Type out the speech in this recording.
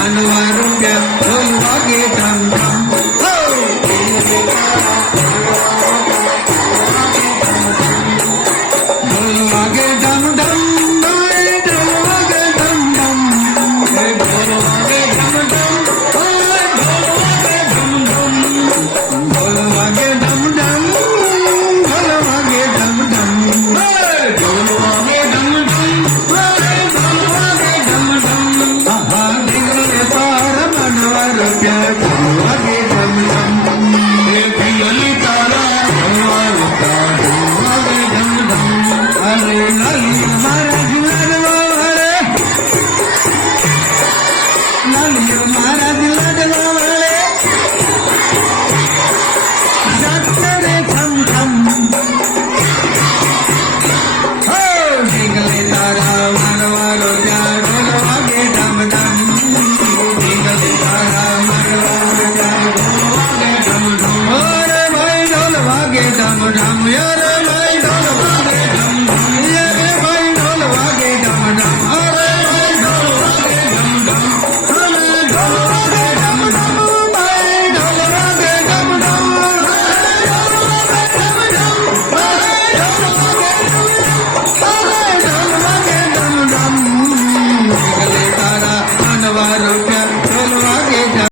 मानवा रुपया ढोल वागे ढम ढम हो ढोल वागे ढम ढम ढोल वागे ढम ढम ढोल वागे ढम ढम ढोल वागे ढम ढम ढोल वागे ढम ढम ढोल वागे ढम ढम ढोल वागे ढम ढम आहा निघले तार मानवा रुपया ढोल वागे ढम ढम हे पियली तारा मानवा रुपया ढोल वागे ढम ढम अरे लाली महाराज लाडवा वाले लाली महाराज लाडवा वाले जातरे छम छम हो निघले तारा मानवा रुपया ढोल वागे ढम ढम निघले तारा मानवा रुपया ढोल वागे ढम ढम अरे भाई ढोल वागे ढम ढम अरे